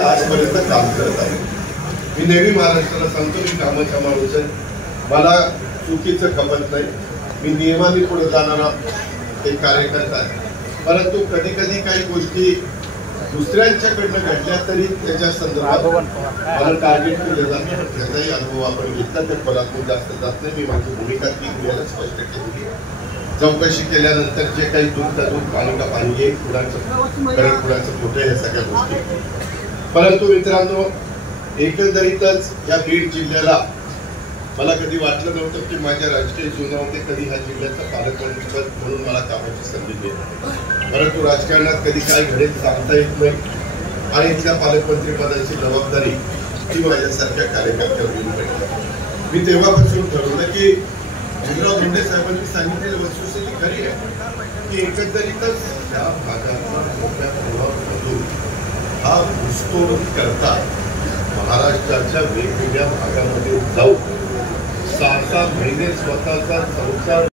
आजपर्यंत काम करत आहे। मी नेहमी महाराष्ट्राला सांगतो मी कामाचा माणूस आहे, मला चुकीचं खपत नाही, मी नियमाने पुढे जाणारा एक कार्यकर्ता आहे। परंतु कधी कधी काही गोष्टी दुसऱ्यांच्याकडनं घडल्या तरी त्याच्या संदर्भात मला टार्गेट केलं जातं, त्याचाही अनुभव आपण घेतला। त्या फलातून जास्त जात नाही, मी माझी भूमिका ती याला स्पष्ट केली। चौकशी केल्यानंतर जे काही दूध पाणी का पाणी येईल, कुणाचं खोटं या सगळ्या गोष्टी। परंतु मित्रांनो, एकंदरीतच या बीड जिल्ह्याला मला कधी वाटलं नव्हतं की माझ्या राजकीय जीवनामध्ये कधी ह्या जिल्ह्याचा पालकमंत्रीपद म्हणून मला कामाची संधी मिळेल। परंतु राजकारणात कधी काय घडेल सांगता येत नाही, आणि त्या पालकमंत्रीपदाची जबाबदारी ही माझ्यासारख्या कार्यकर्त्यावर येऊन पडली। मी तेव्हापासून ठरवलं की भीमराव धोंडे साहेबांनी सांगितलेली वस्तुस्थिती खरी आहे की एकंदरीतच या भागातला मोठ्या प्रभावामधून हा ऊसतोड करता महाराष्ट्राच्या वेगवेगळ्या भागामध्ये जाऊन 6-6 महिने स्वतःचा संसार